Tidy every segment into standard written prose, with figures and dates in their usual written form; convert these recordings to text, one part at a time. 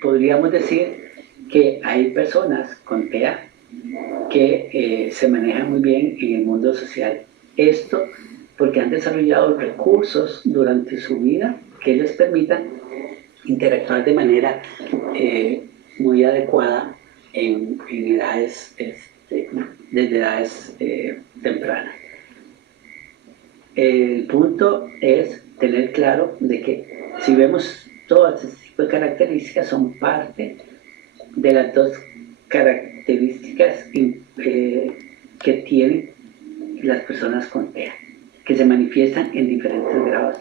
podríamos decir que hay personas con TEA que se manejan muy bien en el mundo social. Esto porque han desarrollado recursos durante su vida que les permitan interactuar de manera muy adecuada en edades, desde edades tempranas. El punto es tener claro de que si vemos todas este tipo de características son parte de las dos características que tienen las personas con TEA, que se manifiestan en diferentes grados,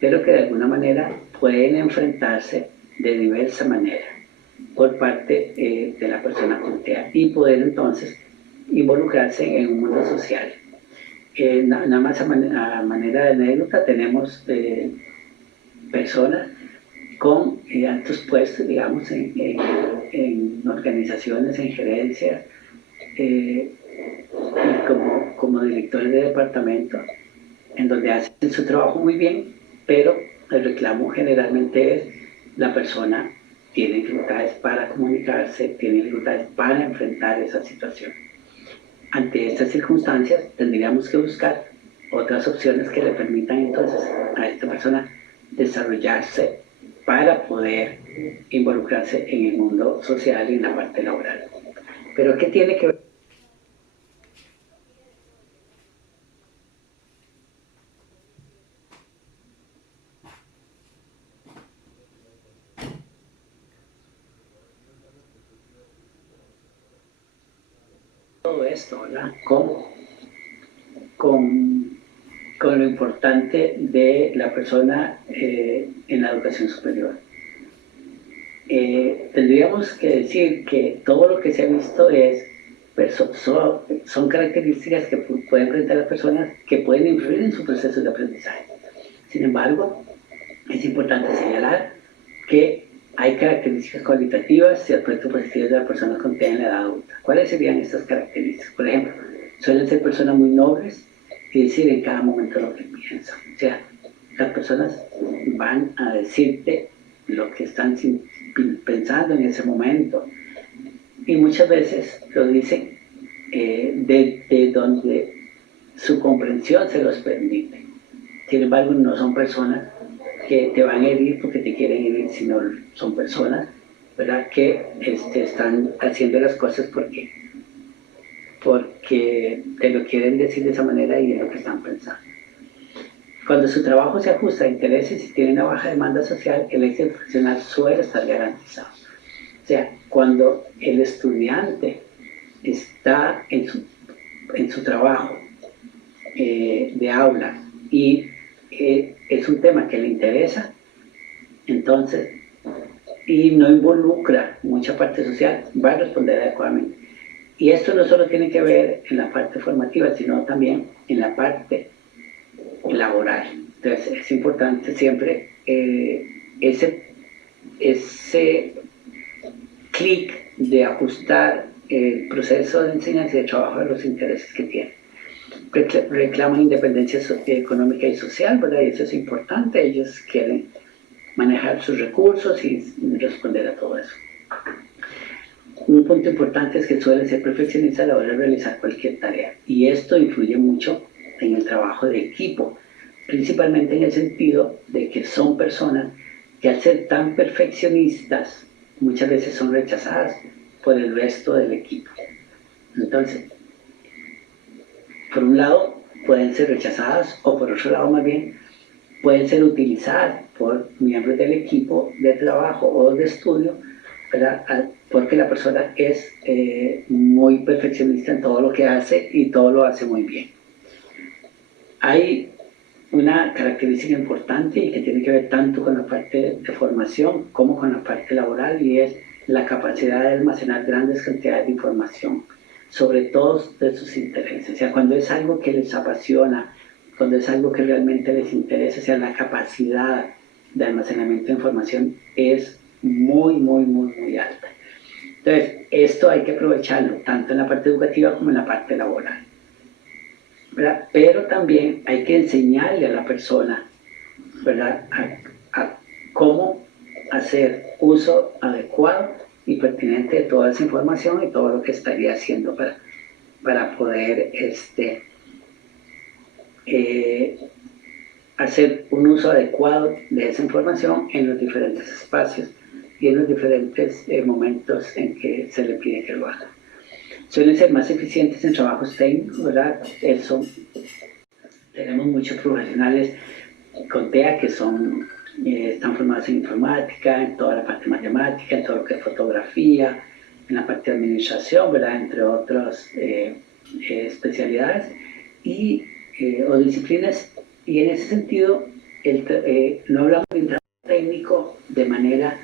pero que de alguna manera pueden enfrentarse de diversa manera por parte de la persona con TEA y poder entonces involucrarse en un mundo social. Nada más a manera de anécdota, tenemos personas con altos puestos, digamos, en organizaciones, en gerencias, y como directores de departamento, en donde hacen su trabajo muy bien, pero el reclamo generalmente es la persona tiene dificultades para comunicarse, tiene dificultades para enfrentar esa situación. Ante estas circunstancias tendríamos que buscar otras opciones que le permitan entonces a esta persona desarrollarse para poder involucrarse en el mundo social y en la parte laboral. Pero ¿qué tiene que ver? Todo esto, ¿verdad? Con lo importante de la persona en la educación superior. Tendríamos que decir que todo lo que se ha visto son características que pueden presentar las personas que pueden influir en su proceso de aprendizaje. Sin embargo, es importante señalar que hay características cualitativas y aspectos positivos de las personas con TEA en la edad adulta. ¿Cuáles serían estas características? Por ejemplo, suelen ser personas muy nobles y decir en cada momento lo que piensan. O sea, las personas van a decirte lo que están pensando en ese momento. Y muchas veces lo dicen desde donde su comprensión se los permite. Sin embargo, no son personas que te van a herir porque te quieren herir, sino son personas, ¿verdad?, que están haciendo las cosas porque te lo quieren decir de esa manera y es lo que están pensando. Cuando su trabajo se ajusta a intereses y tiene una baja demanda social, el éxito profesional suele estar garantizado. O sea, cuando el estudiante está en su trabajo de aula y es un tema que le interesa, entonces, y no involucra mucha parte social, va a responder adecuadamente. Y esto no solo tiene que ver en la parte formativa, sino también en la parte laboral. Entonces, es importante siempre ese clic de ajustar el proceso de enseñanza y de trabajo a los intereses que tiene. Reclaman independencia económica y social, ¿verdad? Y eso es importante. Ellos quieren manejar sus recursos y responder a todo eso. Un punto importante es que suelen ser perfeccionistas a la hora de realizar cualquier tarea. Y esto influye mucho en el trabajo de equipo, principalmente en el sentido de que son personas que al ser tan perfeccionistas muchas veces son rechazadas por el resto del equipo. Entonces, por un lado pueden ser rechazadas o por otro lado más bien pueden ser utilizadas por miembros del equipo de trabajo o de estudio, ¿verdad?, porque la persona es muy perfeccionista en todo lo que hace y todo lo hace muy bien. Hay una característica importante y que tiene que ver tanto con la parte de formación como con la parte laboral, y es la capacidad de almacenar grandes cantidades de información sobre todos de sus intereses. O sea, cuando es algo que les apasiona, cuando es algo que realmente les interesa, o sea, la capacidad de almacenamiento de información es muy, muy, muy, muy alta. Entonces, esto hay que aprovecharlo tanto en la parte educativa como en la parte laboral, ¿verdad? Pero también hay que enseñarle a la persona, ¿verdad?, a cómo hacer uso adecuado y pertinente de toda esa información y todo lo que estaría haciendo para poder hacer un uso adecuado de esa información en los diferentes espacios y en los diferentes momentos en que se le pide que lo haga. Suelen ser más eficientes en trabajos técnicos, ¿verdad? Eso, tenemos muchos profesionales con TEA que están formados en informática, en toda la parte matemática, en todo lo que es fotografía, en la parte de administración, ¿verdad? Entre otras especialidades o disciplinas. Y en ese sentido, no hablamos de un trabajo técnico de manera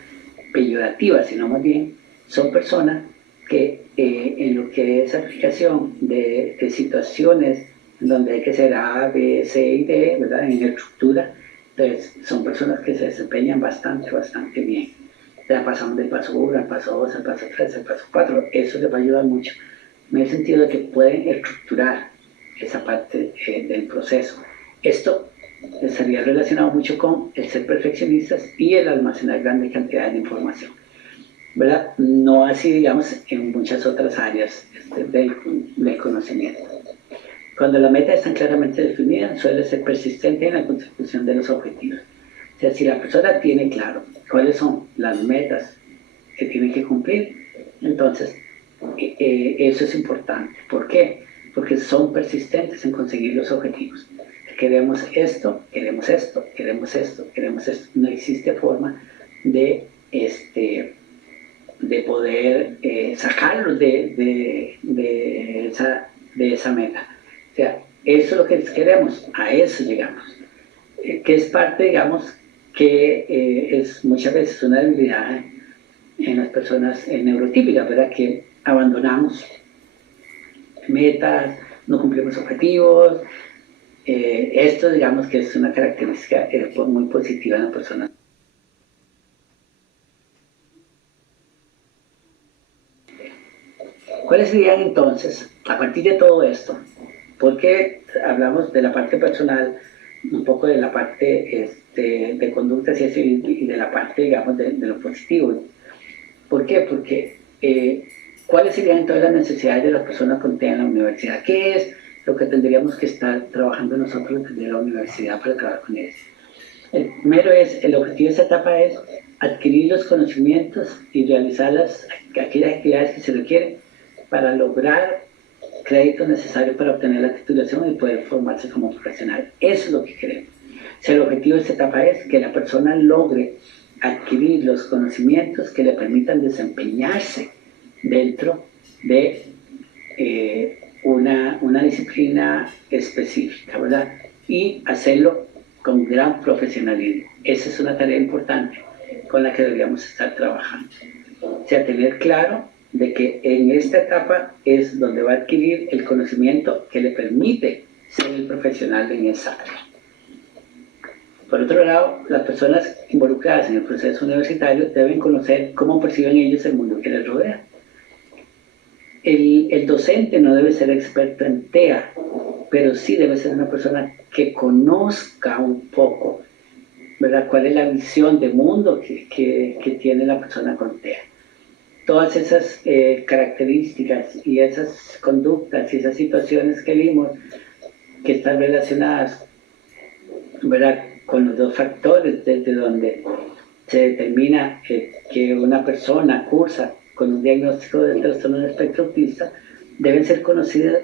peyorativa, sino más bien son personas que en lo que es aplicación de situaciones donde hay que hacer A, B, C y D, ¿verdad? En estructura, entonces son personas que se desempeñan bastante bien. Ya pasamos del paso 1 al paso 2, al paso 3, al paso 4, eso les va a ayudar mucho, en el sentido de que pueden estructurar esa parte del proceso. Esto estaría relacionado mucho con el ser perfeccionistas y el almacenar grandes cantidades de información, ¿verdad? No así, digamos, en muchas otras áreas del conocimiento. Cuando la meta está claramente definida, suele ser persistente en la consecución de los objetivos. O sea, si la persona tiene claro cuáles son las metas que tiene que cumplir, entonces eso es importante. ¿Por qué? Porque son persistentes en conseguir los objetivos. Queremos esto, queremos esto, queremos esto, queremos esto. No existe forma de poder sacarlos de esa meta. O sea, eso es lo que queremos, a eso llegamos. Que es parte, digamos, que es muchas veces una debilidad en las personas neurotípicas, ¿verdad? Que abandonamos metas, no cumplimos objetivos. Esto, digamos, que es una característica muy positiva en la persona. ¿Cuáles serían entonces, a partir de todo esto, por qué hablamos de la parte personal, un poco de la parte de conductas y de la parte, digamos, de lo positivo? ¿Por qué? Porque ¿cuáles serían entonces las necesidades de las personas con TEA en la universidad? ¿Qué es lo que tendríamos que estar trabajando nosotros desde la universidad para trabajar con ellos? El primero el objetivo de esta etapa es adquirir los conocimientos y realizar aquellas actividades que se requieren para lograr créditos necesarios para obtener la titulación y poder formarse como profesional. Eso es lo que queremos. O sea, el objetivo de esta etapa es que la persona logre adquirir los conocimientos que le permitan desempeñarse dentro de una disciplina específica, ¿verdad? Y hacerlo con gran profesionalismo. Esa es una tarea importante con la que deberíamos estar trabajando. O sea, tener claro de que en esta etapa es donde va a adquirir el conocimiento que le permite ser el profesional en esa área. Por otro lado, las personas involucradas en el proceso universitario deben conocer cómo perciben ellos el mundo que les rodea. El docente no debe ser experto en TEA, pero sí debe ser una persona que conozca un poco, ¿verdad?, cuál es la visión de mundo que tiene la persona con TEA. Todas esas características y esas conductas y esas situaciones que vimos que están relacionadas, ¿verdad?, con los dos factores desde donde se determina que una persona cursa con un diagnóstico de trastorno del espectro autista, deben ser conocidas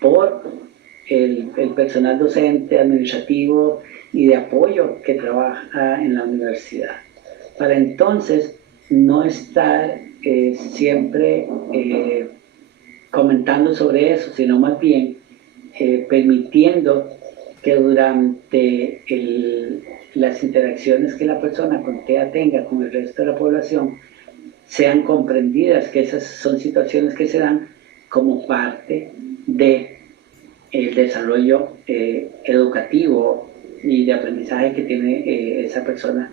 por el personal docente, administrativo y de apoyo que trabaja en la universidad. Para entonces no estar siempre comentando sobre eso, sino más bien permitiendo que durante las interacciones que la persona con TEA tenga con el resto de la población sean comprendidas, que esas son situaciones que se dan como parte del desarrollo educativo y de aprendizaje que tiene esa persona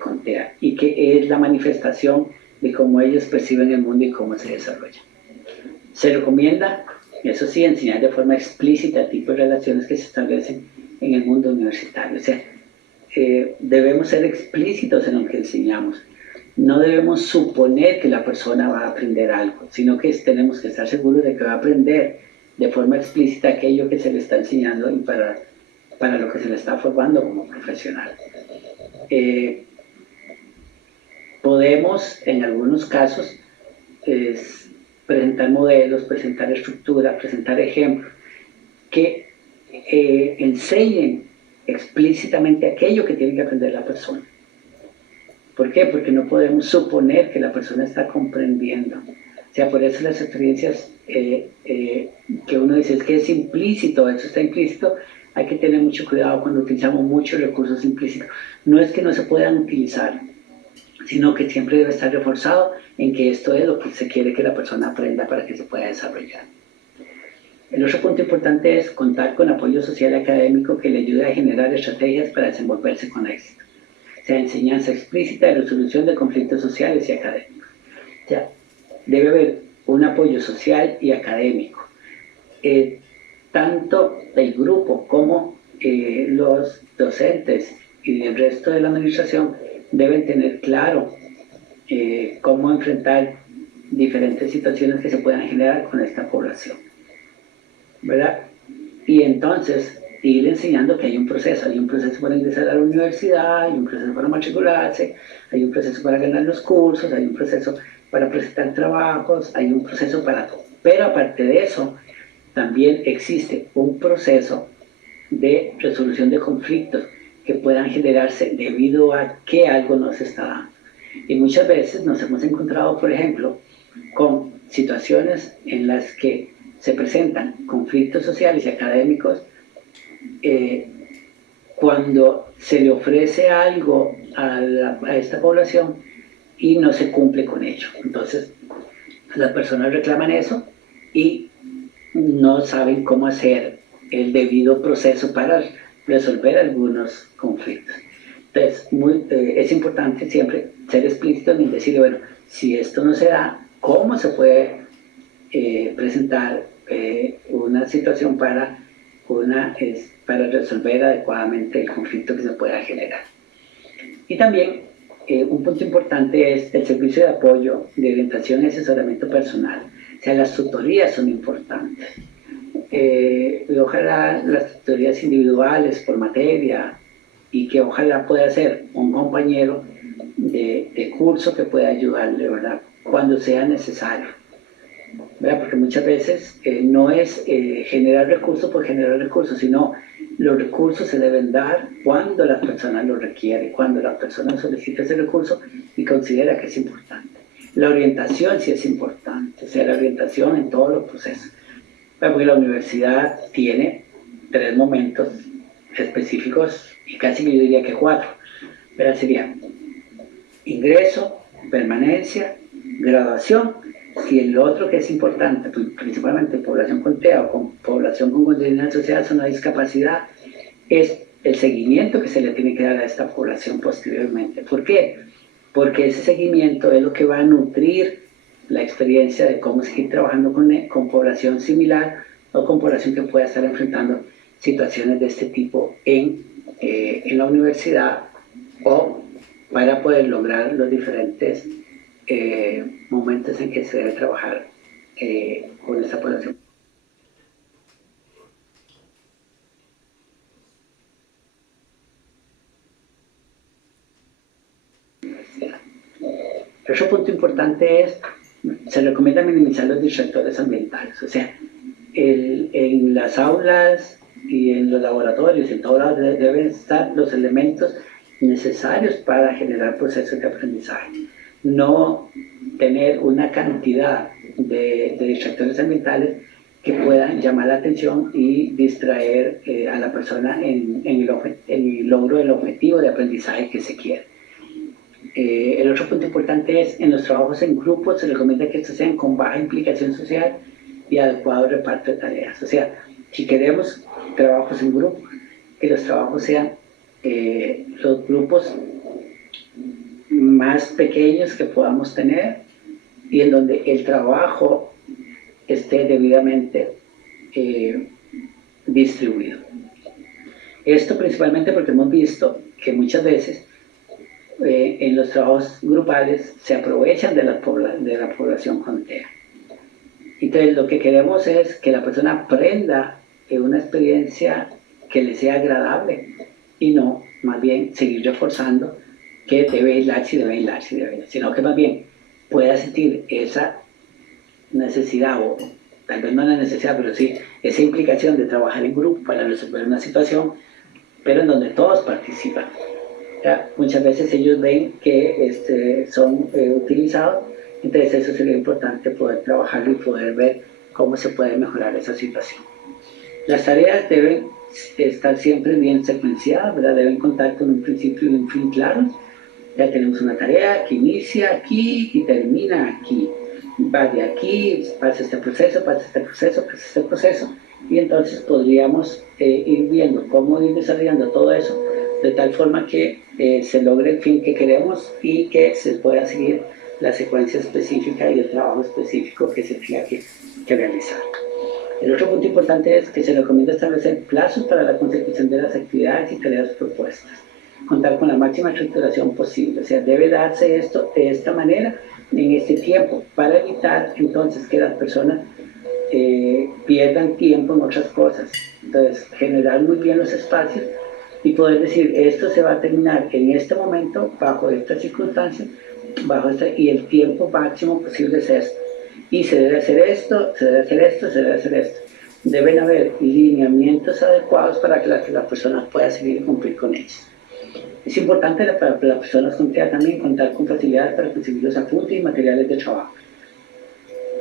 con TEA, y que es la manifestación de cómo ellos perciben el mundo y cómo se desarrolla. Se recomienda, eso sí, enseñar de forma explícita el tipo de relaciones que se establecen en el mundo universitario. O sea, debemos ser explícitos en lo que enseñamos. No debemos suponer que la persona va a aprender algo, sino que tenemos que estar seguros de que va a aprender de forma explícita aquello que se le está enseñando y para lo que se le está formando como profesional. Podemos, en algunos casos, presentar modelos, presentar estructuras, presentar ejemplos que enseñen explícitamente aquello que tiene que aprender la persona. ¿Por qué? Porque no podemos suponer que la persona está comprendiendo. O sea, por eso las experiencias que uno dice es que es implícito, eso está implícito, hay que tener mucho cuidado cuando utilizamos muchos recursos implícitos. No es que no se puedan utilizar, sino que siempre debe estar reforzado en que esto es lo que se quiere que la persona aprenda para que se pueda desarrollar. El otro punto importante es contar con apoyo social y académico que le ayude a generar estrategias para desenvolverse con éxito. O sea, enseñanza explícita de resolución de conflictos sociales y académicos. O sea, debe haber un apoyo social y académico. Tanto el grupo como los docentes y el resto de la administración deben tener claro cómo enfrentar diferentes situaciones que se puedan generar con esta población, ¿verdad? Y entonces ir enseñando que hay un proceso para ingresar a la universidad, hay un proceso para matricularse, hay un proceso para ganar los cursos, hay un proceso para presentar trabajos, hay un proceso para todo. Pero aparte de eso, también existe un proceso de resolución de conflictos que puedan generarse debido a que algo no se está dando. Y muchas veces nos hemos encontrado, por ejemplo, con situaciones en las que se presentan conflictos sociales y académicos cuando se le ofrece algo a esta población y no se cumple con ello. Entonces, las personas reclaman eso y no saben cómo hacer el debido proceso para resolver algunos conflictos. Entonces, es importante siempre ser explícito en decir, bueno, si esto no se da, ¿cómo se puede presentar una situación para resolver adecuadamente el conflicto que se pueda generar? Y también un punto importante es el servicio de apoyo, de orientación y asesoramiento personal. O sea, las tutorías son importantes. Y ojalá las tutorías individuales por materia y que ojalá pueda ser un compañero de curso que pueda ayudarle, ¿verdad? Cuando sea necesario, ¿verdad? Porque muchas veces no es generar recursos por generar recursos, sino los recursos se deben dar cuando la persona lo requiere, cuando la persona solicita ese recurso y considera que es importante. La orientación sí es importante, o sea, la orientación en todos los procesos. Porque la universidad tiene 3 momentos específicos y casi yo diría que 4. Pero sería ingreso, permanencia, graduación y el otro que es importante, principalmente población con TEA o con población con condición asociada a una discapacidad, es el seguimiento que se le tiene que dar a esta población posteriormente. ¿Por qué? Porque ese seguimiento es lo que va a nutrir la experiencia de cómo seguir trabajando con población similar o con población que pueda estar enfrentando situaciones de este tipo en la universidad o para poder lograr los diferentes momentos en que se debe trabajar con esta población. Otro punto importante es, se recomienda minimizar los distractores ambientales, o sea, en las aulas y en los laboratorios, en todos lados deben estar los elementos necesarios para generar procesos de aprendizaje. No tener una cantidad de distractores ambientales que puedan llamar la atención y distraer a la persona en el logro del objetivo de aprendizaje que se quiere. El otro punto importante es, en los trabajos en grupo se recomienda que estos sean con baja implicación social y adecuado reparto de tareas. O sea, si queremos trabajos en grupo, que los trabajos sean los grupos más pequeños que podamos tener y en donde el trabajo esté debidamente distribuido. Esto principalmente porque hemos visto que muchas veces en los trabajos grupales se aprovechan de la población con TEA. Entonces lo que queremos es que la persona aprenda una experiencia que le sea agradable y no más bien seguir reforzando que debe aislarse, debe aislarse, debe aislarse, sino que más bien pueda sentir esa necesidad, o tal vez no la necesidad, pero sí esa implicación de trabajar en grupo para resolver una situación, pero en donde todos participan. Ya, muchas veces ellos ven que son utilizados, entonces eso sería importante poder trabajarlo y poder ver cómo se puede mejorar esa situación. Las tareas deben estar siempre bien secuenciadas, ¿verdad? Deben contar con un principio y un fin claros. Ya tenemos una tarea que inicia aquí y termina aquí. Va de aquí, pasa este proceso, pasa este proceso, pasa este proceso, y entonces podríamos ir viendo cómo ir desarrollando todo eso de tal forma que se logre el fin que queremos y que se pueda seguir la secuencia específica y el trabajo específico que se tenga que realizar. El otro punto importante es que se recomienda establecer plazos para la consecución de las actividades y tareas propuestas. Contar con la máxima estructuración posible, o sea, debe darse esto de esta manera, en este tiempo, para evitar entonces que las personas pierdan tiempo en otras cosas. Entonces, generar muy bien los espacios y poder decir, esto se va a terminar en este momento, bajo estas circunstancias, y el tiempo máximo posible es esto. Y se debe hacer esto, se debe hacer esto, se debe hacer esto. Deben haber lineamientos adecuados para que las personas puedan seguir y cumplir con ellos. Es importante para las personas con TEA también contar con facilidades para conseguir los apuntes y materiales de trabajo.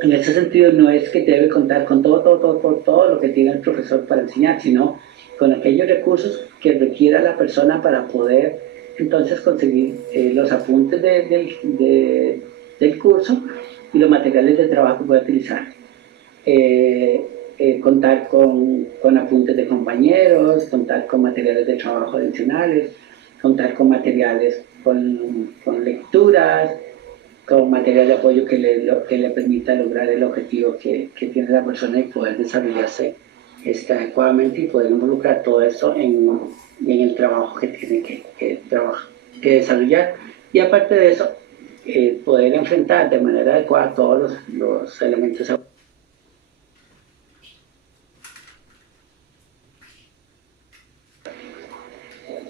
En ese sentido, no es que debe contar con todo lo que tiene el profesor para enseñar, sino con aquellos recursos que requiera la persona para poder entonces conseguir los apuntes del curso y los materiales de trabajo que puede utilizar. Contar con apuntes de compañeros, contar con materiales de trabajo adicionales, contar con materiales con lecturas, con material de apoyo que le permita lograr el objetivo que tiene la persona y poder desarrollarse adecuadamente y poder involucrar todo eso en el trabajo que tiene que desarrollar. Y aparte de eso, poder enfrentar de manera adecuada todos los elementos.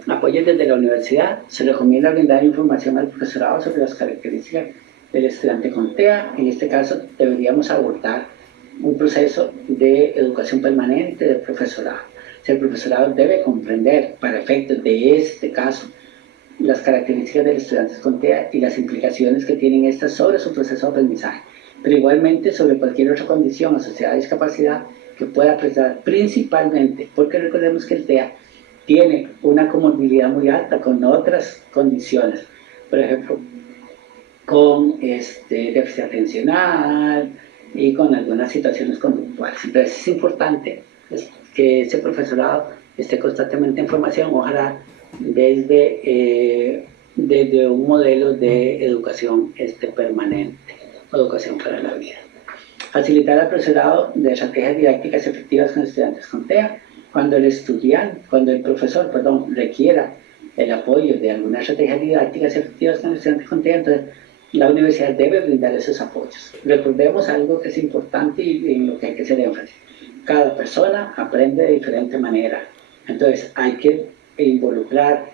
Apoyo desde la universidad. Se recomienda brindar información al profesorado sobre las características del estudiante con TEA. En este caso, deberíamos abordar un proceso de educación permanente del profesorado. El profesorado debe comprender, para efectos de este caso, las características del estudiante con TEA y las implicaciones que tienen estas sobre su proceso de aprendizaje, pero igualmente sobre cualquier otra condición asociada a discapacidad que pueda presentar, principalmente porque recordemos que el TEA tiene una comorbilidad muy alta con otras condiciones, por ejemplo, con déficit atencional y con algunas situaciones conductuales. Entonces es importante que ese profesorado esté constantemente en formación, ojalá desde un modelo de educación permanente, educación para la vida. Facilitar al profesorado de estrategias didácticas efectivas con estudiantes con TEA. Cuando el profesor requiera el apoyo de algunas estrategias didácticas efectivas con estudiantes con TEA, entonces la universidad debe brindar esos apoyos. Recordemos algo que es importante y en lo que hay que hacer énfasis. Cada persona aprende de diferente manera. Entonces hay que involucrar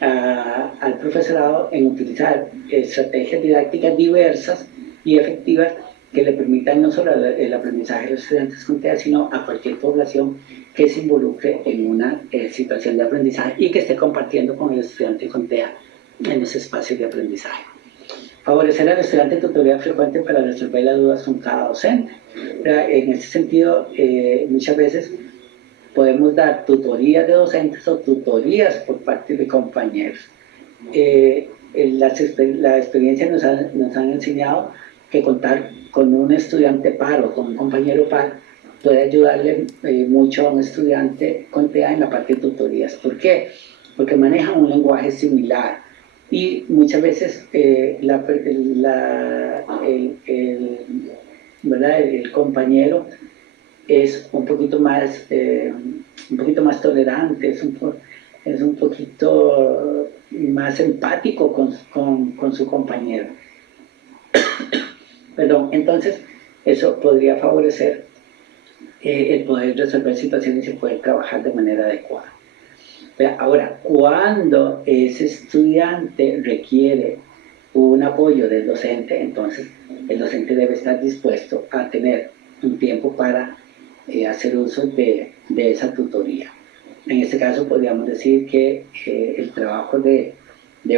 al profesorado en utilizar estrategias didácticas diversas y efectivas que le permitan no solo el aprendizaje de los estudiantes con TEA, sino a cualquier población que se involucre en una situación de aprendizaje y que esté compartiendo con el estudiante con TEA en los espacios de aprendizaje. Favorecer al estudiante tutoría frecuente para resolver las dudas con cada docente. En este sentido, muchas veces podemos dar tutorías de docentes o tutorías por parte de compañeros. La experiencia nos han enseñado que contar con un estudiante par o con un compañero par puede ayudarle mucho a un estudiante con TEA en la parte de tutorías. ¿Por qué? Porque manejan un lenguaje similar y muchas veces el compañero es un poquito más tolerante, es un poquito más empático con su compañero. Perdón, entonces eso podría favorecer el poder resolver situaciones y poder trabajar de manera adecuada. Ahora, cuando ese estudiante requiere un apoyo del docente, entonces el docente debe estar dispuesto a tener un tiempo para hacer uso de esa tutoría. En este caso podríamos decir que el trabajo de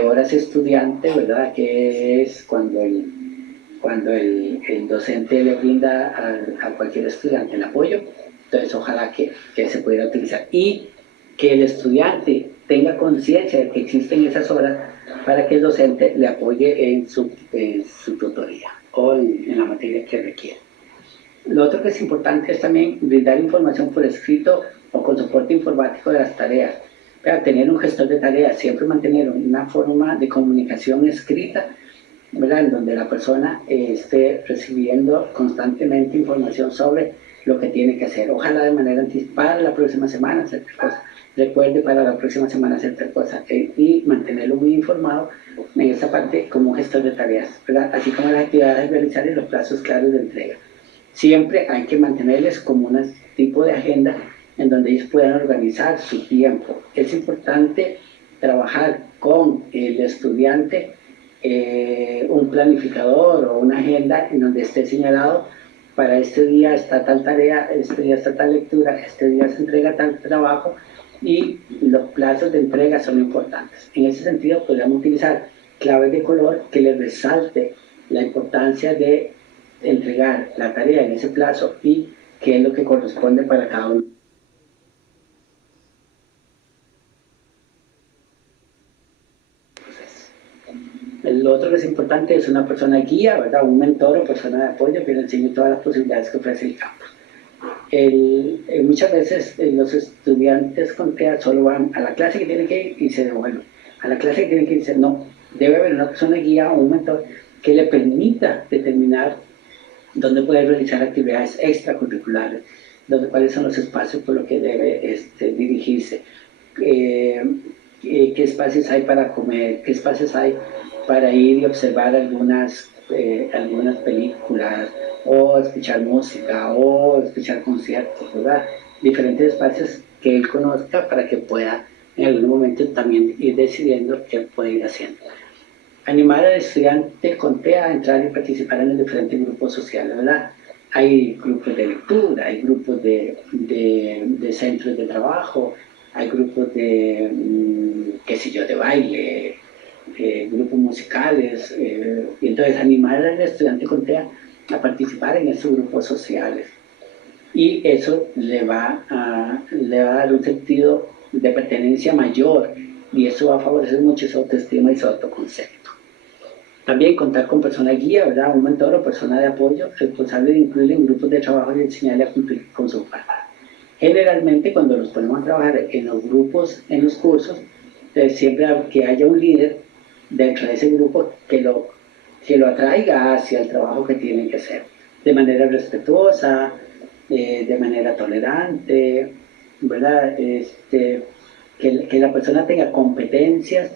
horas estudiante, ¿verdad?, que es cuando el docente le brinda a cualquier estudiante el apoyo, entonces ojalá que se pudiera utilizar y que el estudiante tenga conciencia de que existen esas horas para que el docente le apoye en su tutoría o en la materia que requiere. Lo otro que es importante es también brindar información por escrito o con soporte informático de las tareas. Para tener un gestor de tareas, siempre mantener una forma de comunicación escrita, ¿verdad?, en donde la persona esté recibiendo constantemente información sobre lo que tiene que hacer. Ojalá de manera anticipada, la próxima semana hacer tal cosa. Recuerde para la próxima semana hacer tal cosa. Y mantenerlo muy informado en esa parte como gestor de tareas, ¿verdad?, así como las actividades a realizar y los plazos claros de entrega. Siempre hay que mantenerles como un tipo de agenda en donde ellos puedan organizar su tiempo. Es importante trabajar con el estudiante un planificador o una agenda en donde esté señalado: para este día está tal tarea, este día está tal lectura, este día se entrega tal trabajo, y los plazos de entrega son importantes. En ese sentido podríamos utilizar claves de color que les resalte la importancia de entregar la tarea en ese plazo y qué es lo que corresponde para cada uno. Lo otro que es importante es una persona guía, ¿verdad?, un mentor o persona de apoyo que le enseñe todas las posibilidades que ofrece el campus. Muchas veces los estudiantes con TEA solo van a la clase que tienen que ir y se devuelven. A la clase que tienen que ir, no, debe haber una persona guía o un mentor que le permita determinar dónde puede realizar actividades extracurriculares, cuáles son los espacios por los que debe dirigirse, qué espacios hay para comer, qué espacios hay para ir y observar algunas películas, o escuchar música, o escuchar conciertos, ¿verdad? Diferentes espacios que él conozca para que pueda en algún momento también ir decidiendo qué puede ir haciendo. Animar al estudiante con TEA a entrar y participar en los diferentes grupos sociales, ¿verdad? Hay grupos de lectura, hay grupos de centros de trabajo, hay grupos de, qué sé yo, de baile, grupos musicales, y entonces animar al estudiante con TEA a participar en esos grupos sociales. Y eso le va a dar un sentido de pertenencia mayor, y eso va a favorecer mucho su autoestima y su autoconcepto. También contar con persona guía, ¿verdad?, un mentor o persona de apoyo responsable de incluir en grupos de trabajo y enseñarle a cumplir con su parte. Generalmente cuando nos ponemos a trabajar en los grupos, en los cursos, siempre que haya un líder dentro de ese grupo que lo atraiga hacia el trabajo que tienen que hacer, de manera respetuosa, de manera tolerante, ¿verdad? Que la persona tenga competencias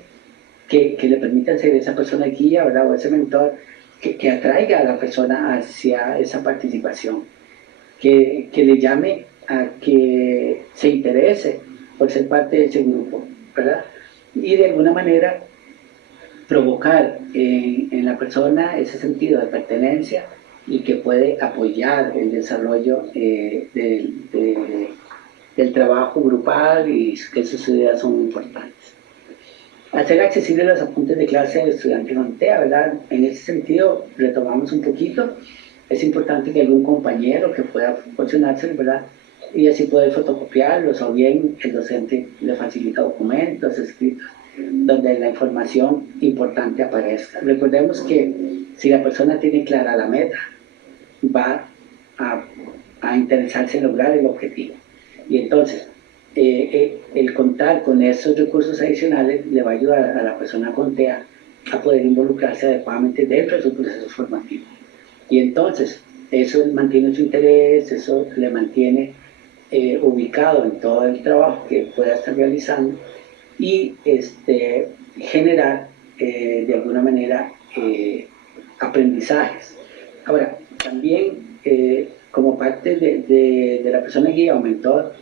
que le permitan ser esa persona guía, ¿verdad?, o ese mentor que atraiga a la persona hacia esa participación, que le llame a que se interese por ser parte de ese grupo, ¿verdad? Y de alguna manera provocar en la persona ese sentido de pertenencia y que puede apoyar el desarrollo del trabajo grupal, y que sus ideas son importantes. Hacer accesibles los apuntes de clase al estudiante con TEA, ¿verdad? En ese sentido, retomamos un poquito, es importante que algún compañero que pueda proporcionárselo, ¿verdad?, y así poder fotocopiarlos, o bien el docente le facilita documentos escritos donde la información importante aparezca. Recordemos que si la persona tiene clara la meta, va a interesarse en lograr el objetivo. Y entonces, el contar con esos recursos adicionales le va a ayudar a la persona con TEA a poder involucrarse adecuadamente dentro de su proceso formativo. Y entonces, eso mantiene su interés, eso le mantiene ubicado en todo el trabajo que pueda estar realizando, y generar de alguna manera aprendizajes. Ahora, también como parte de la persona guía o mentor,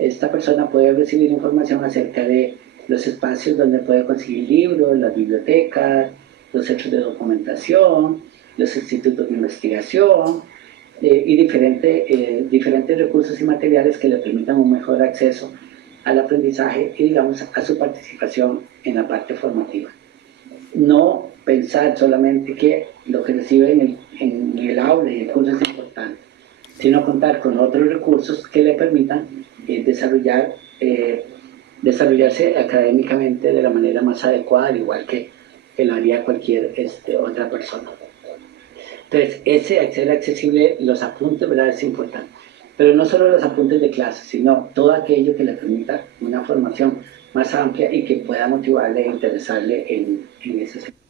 esta persona puede recibir información acerca de los espacios donde puede conseguir libros, las bibliotecas, los centros de documentación, los institutos de investigación y diferentes recursos y materiales que le permitan un mejor acceso al aprendizaje y, digamos, a su participación en la parte formativa. No pensar solamente que lo que recibe en el aula y el curso es importante, sino contar con otros recursos que le permitan desarrollarse académicamente de la manera más adecuada, al igual que lo haría cualquier otra persona. Entonces, hacer accesible los apuntes, ¿verdad? Es importante. Pero no solo los apuntes de clase, sino todo aquello que le permita una formación más amplia y que pueda motivarle e interesarle en ese sentido.